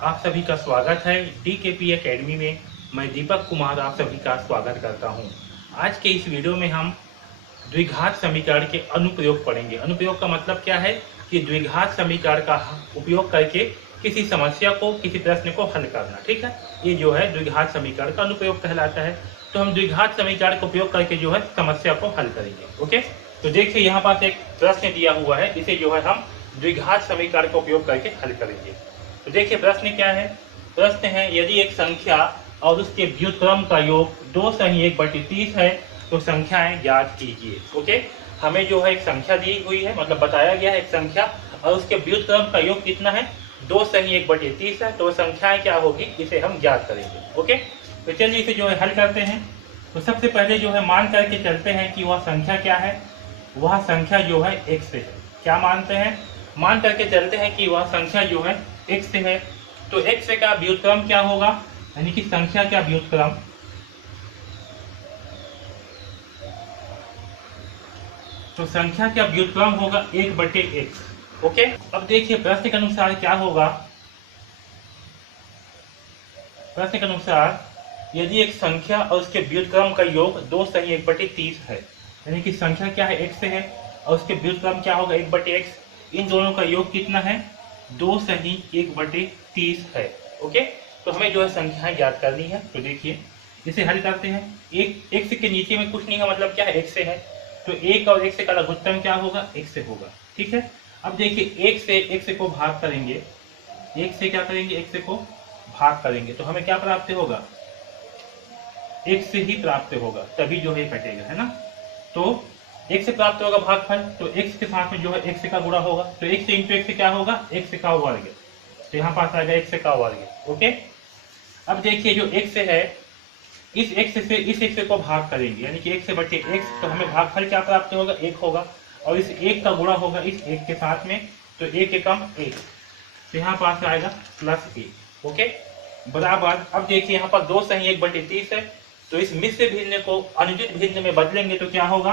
आप सभी का स्वागत है DKP एकेडमी में। मैं दीपक कुमार आप सभी का स्वागत करता हूं। आज के इस वीडियो में हम द्विघात समीकरण के अनुप्रयोग पढ़ेंगे। अनुप्रयोग का मतलब क्या है कि द्विघात समीकरण का उपयोग करके किसी समस्या को, किसी प्रश्न को हल करना। ठीक है, ये जो है द्विघात समीकरण का अनुप्रयोग कहलाता है। तो हम द्विघात समीकरण का उपयोग करके जो है समस्या को हल करेंगे। ओके, तो देखिए यहाँ पास एक प्रश्न दिया हुआ है, इसे जो है हम द्विघात समीकरण का उपयोग करके हल करेंगे। तो देखिए प्रश्न क्या है। प्रश्न है, यदि एक संख्या और उसके व्युत्क्रम का योग 2 सही 1/30 है तो संख्याएं ज्ञात कीजिए। ओके, हमें जो है एक संख्या दी हुई है, मतलब बताया गया है एक संख्या और उसके व्युत्क्रम का योग कितना है, 2 सही 1/30 है। तो संख्याएं क्या होगी, इसे हम ज्ञात करेंगे। ओके, तो चलिए इसे जो है हल करते हैं। तो सबसे पहले जो है मान करके चलते हैं कि वह संख्या क्या है। वह संख्या जो है x है। क्या मानते हैं, मान करके चलते हैं कि वह संख्या जो है x है। तो x का व्युत्क्रम क्या होगा, यानी कि संख्या का व्युत्क्रम, तो संख्या का व्युत्क्रम होगा 1/x। ओके, अब देखिए प्रश्न के अनुसार क्या होगा। प्रश्न के अनुसार यदि एक संख्या और उसके व्युत्क्रम का योग 2 सही 1/30 है, यानी कि संख्या क्या है x है और उसके व्युत्क्रम क्या होगा 1/x, इन दोनों का योग कितना है, 2 सही 1/30 है। ओके, तो हमें जो है संख्याएं ज्ञात करनी है। तो देखिए इसे हल करते हैं। एक x के नीचे में कुछ नहीं है, मतलब क्या है x है, तो 1 और x का लघुत्तम क्या होगा, x होगा। ठीक है, अब देखिए 1 से x को भाग करेंगे, 1 से क्या करेंगे, x को भाग करेंगे तो हमें क्या प्राप्त होगा, x से ही प्राप्त होगा, तभी जो है कटेगा, है ना। तो x से प्राप्त होगा भागफल, तो x के साथ में जो है x का गुणा होगा, तो x से इंटू x क्या होगा, x का वर्ग। तो यहाँ पास आ गया x का वर्ग। ओके, अब देखिए जो x है, इस x से इस x को भाग करेंगे, यानी कि 1 से बटे x, तो हमें भागफल क्या प्राप्त होगा, 1 होगा, और इस 1 का गुणा होगा इस 1 के साथ में, तो 1 एकम 1, तो यहाँ पास आएगा +1। ओके, बराबर, अब देखिए यहाँ पर 2 सही 1/30 है, तो इस मिश्र भिन्न को अनुचित भिन्न में बदलेंगे तो क्या होगा,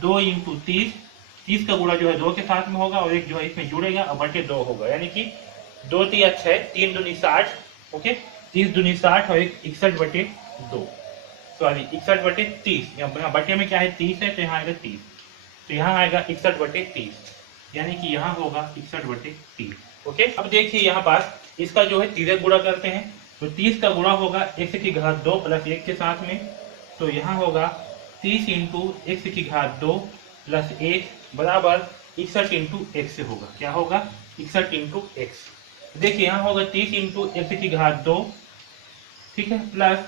2 × 30, 30 का गुणा जो है 2 के साथ में होगा और एक जो है इसमें जुड़ेगा और बटे 2 होगा, यानी कि 2 × 3 = 6, 3 दूनी 60। ओके, 30 दूनी 60 और 61/2, सॉरी 61/30, यहाँ बटे में क्या है 30 है, तो यहाँ आएगा 30, तो यहाँ आएगा 61/30, यानी कि यहाँ होगा 61/30। ओके, अब देखिए यहाँ पास इसका जो है तिर्यक गुणा करते हैं, तो 30 का गुणा होगा x की घात 2 + 1 के साथ में, तो यहाँ होगा 30 × x की घात 2 + 1 बराबर 61 × x होगा। क्या होगा, 61 × x। देखिए यहाँ होगा 30 × x की घात 2, ठीक है, प्लस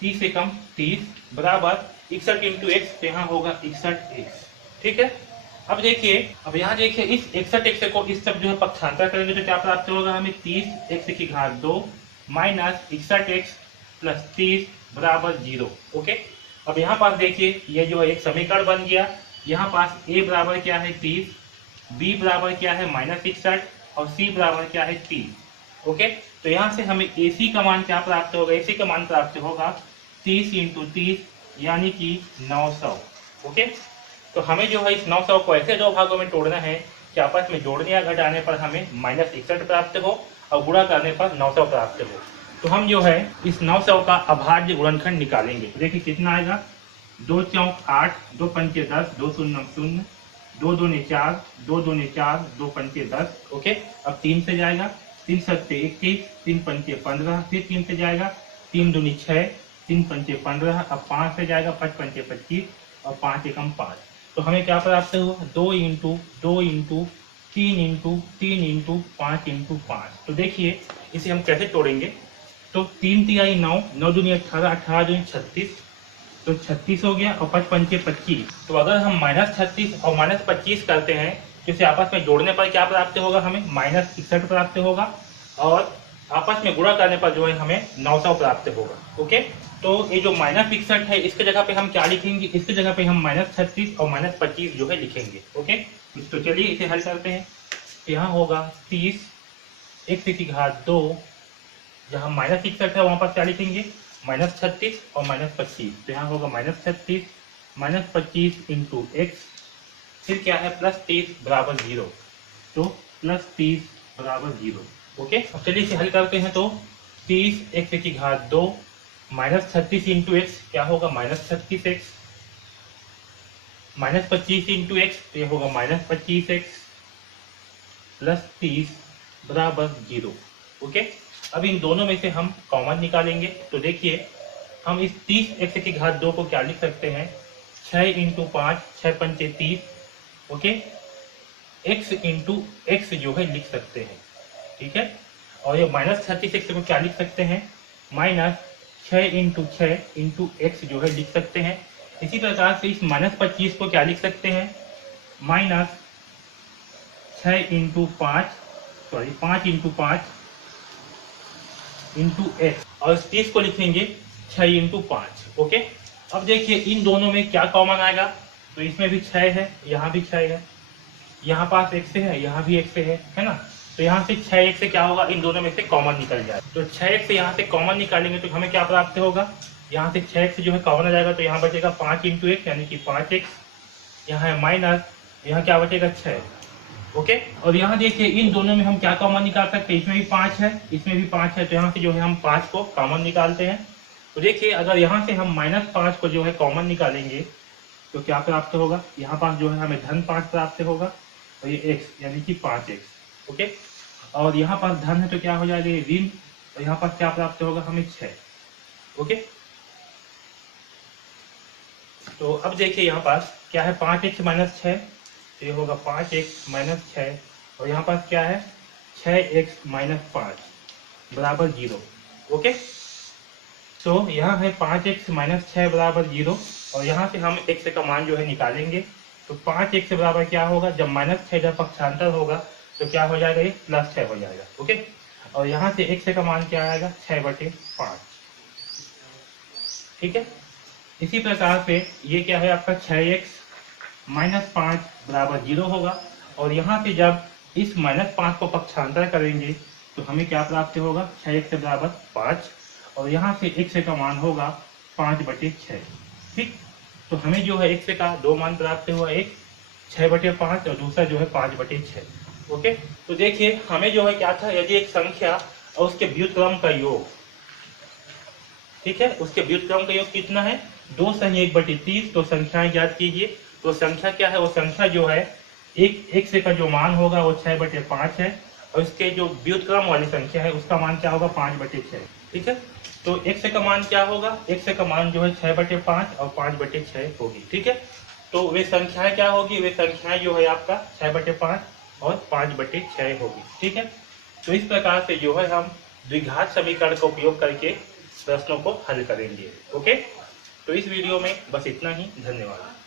30 एकम 30 बराबर 61 × x, तो यहाँ होगा 61x। ठीक है, अब देखिए, अब यहाँ देखिए इस 61x को इस सब जो है पक्षांतर करेंगे तो क्या प्राप्त होगा हमें, 30x की घात 2 माइनस 61x प्लस 30 बराबर 0। ओके, अब यहाँ पास देखिए ये जो है एक समीकरण बन गया। यहाँ पास a बराबर क्या है 30, b बराबर क्या है -61 और c बराबर क्या है 30। ओके, तो यहाँ से हमें ac का मान क्या प्राप्त होगा, ac का मान प्राप्त होगा 30 × 30 यानी कि 900। ओके, तो हमें जो है इस 900 को ऐसे दो भागों में तोड़ना है कि आपस में जोड़ने या घटाने पर हमें -61 प्राप्त हो और गुणा करने पर 900 प्राप्त हो। तो हम जो है इस 900 का अभाज्य गुणनखंड निकालेंगे। तो देखिए कितना आएगा, 2 चौक 8, 2 पंचे 10, 2 शून्य 0, 2 दूनी 4, 2 दूनी 4, 2 पंचे 10। ओके, अब 3 से जाएगा, 3 सत्ते 21, 3 पंचे 15, फिर 3 से जाएगा, 3 दूनी 6, 3 पंचे 15, अब 5 से जाएगा, 5 पंचे 25 और 5 एकम 5। तो हमें क्या प्राप्त हुआ, 2 × 2 × 3 × 3 × 5 × 5। तो देखिए इसे हम कैसे तोड़ेंगे, तो 3 तिहाई 9, 9 दूनी 18, 18 दूनी 36, तो 36 हो गया, और 5 पंचे 25। तो अगर हम -36 और -25 करते हैं तो इसे आपस में जोड़ने पर क्या प्राप्त होगा, हमें -61 प्राप्त होगा, और आपस में गुणा करने पर जो है हमें 900 प्राप्त होगा। ओके, तो ये जो -61 है इसके जगह पे हम क्या लिखेंगे, इसके जगह पे हम -36 और -25 जो है लिखेंगे। ओके, तो चलिए इसे हल करते हैं। यहाँ होगा 30 x की घात 2, जहाँ -61 है वहाँ पर क्या लिखेंगे, -36 और -25, तो यहाँ होगा -36 -25 × x, फिर क्या है +30 बराबर 0, तो +30 बराबर 0। ओके, अब चलिए इसे हल करते हैं। तो 30x⁻² माइनस 36 इंटू एक्स क्या होगा, -36x, -25 इंटू एक्स तो ये होगा -25x प्लस 30 बराबर 0। ओके, अब इन दोनों में से हम कॉमन निकालेंगे। तो देखिए हम इस 30x⁻² को क्या लिख सकते हैं, 6 इंटू 5, 6 पंचे 30। ओके, x इंटू एक्स जो है लिख सकते हैं, ठीक है। और ये -36x को क्या लिख सकते हैं, -6 इंटू 6 इंटू एक्स जो है लिख सकते हैं। इसी प्रकार से इस -25 को क्या लिख सकते हैं, -6 into 5, sorry 5 into 5 into x, और इस 30 को लिखेंगे 6 इंटू 5। ओके, अब देखिए इन दोनों में क्या कॉमन आएगा, तो इसमें भी 6 है, यहाँ भी 6 है, यहाँ पास x है, यहाँ भी x है ना। तो यहाँ से 6x से क्या होगा, इन दोनों में से कॉमन निकल जाए। तो 6x से यहाँ से कॉमन निकालेंगे तो हमें क्या प्राप्त होगा, यहाँ से 6x जो है कॉमन आ जाएगा, तो यहाँ बचेगा 5 इंटू एक्स यानी कि 5x, यहाँ है माइनस, यहाँ क्या बचेगा 6। ओके, और यहाँ देखिए इन दोनों में हम क्या कॉमन निकाल सकते हैं, इसमें भी 5 है, इसमें भी 5 है, तो यहाँ से जो है हम 5 को कॉमन निकालते हैं। तो देखिए अगर यहाँ से हम -5 को जो है कॉमन निकालेंगे तो क्या प्राप्त होगा, यहाँ पास जो है हमें -5 प्राप्त होगा, और ये x यानी कि 5x। ओके, और यहाँ पास धन है तो क्या हो जाएगा, ये ऋण, और यहाँ पास क्या प्राप्त होगा हमें 6। ओके, तो अब देखिए यहाँ पास क्या है, 5x - 6, तो ये होगा 5x - 6, और यहाँ पास क्या है 6x - 5 बराबर 0। ओके, तो यहाँ है 5x - 6 बराबर 0, और यहाँ से हम x का मान जो है निकालेंगे। तो 5x बराबर क्या होगा, जब -6 जब पक्षांतर होगा तो क्या हो जाएगा, ये +6 हो जाएगा। ओके, और यहाँ से x का मान क्या आएगा, 6/5। ठीक है, इसी प्रकार से ये क्या है आपका 6x - 5 बराबर 0 होगा, और यहाँ से जब इस -5 को पक्षांतर करेंगे तो हमें क्या प्राप्त होगा, 6x बराबर 5, और यहाँ से x का मान होगा 5/6। ठीक, तो हमें जो है x का दो मान प्राप्त हुआ, एक 6/5 और दूसरा जो है 5/6। ओके, तो देखिए हमें जो है क्या था, यदि एक संख्या और उसके व्युत्क्रम का योग, ठीक है, उसके व्युत्क्रम का योग कितना है, 2 सही 1/30। तो संख्याएं याद कीजिए, तो संख्या क्या है, वो संख्या जो है एक x का जो मान होगा वो 6/5 है, और उसके जो व्युत्क्रम वाली संख्या है उसका मान क्या होगा, 5/6। ठीक है, तो x का मान क्या होगा, x का मान जो है 6/5 और 5/6 होगी। ठीक है, तो वे संख्याएं क्या होगी, वे संख्याएं जो है आपका 6/5 और 5/6 होगी। ठीक है, तो इस प्रकार से जो है हम द्विघात समीकरण का उपयोग करके प्रश्नों को हल करेंगे। ओके, तो इस वीडियो में बस इतना ही, धन्यवाद।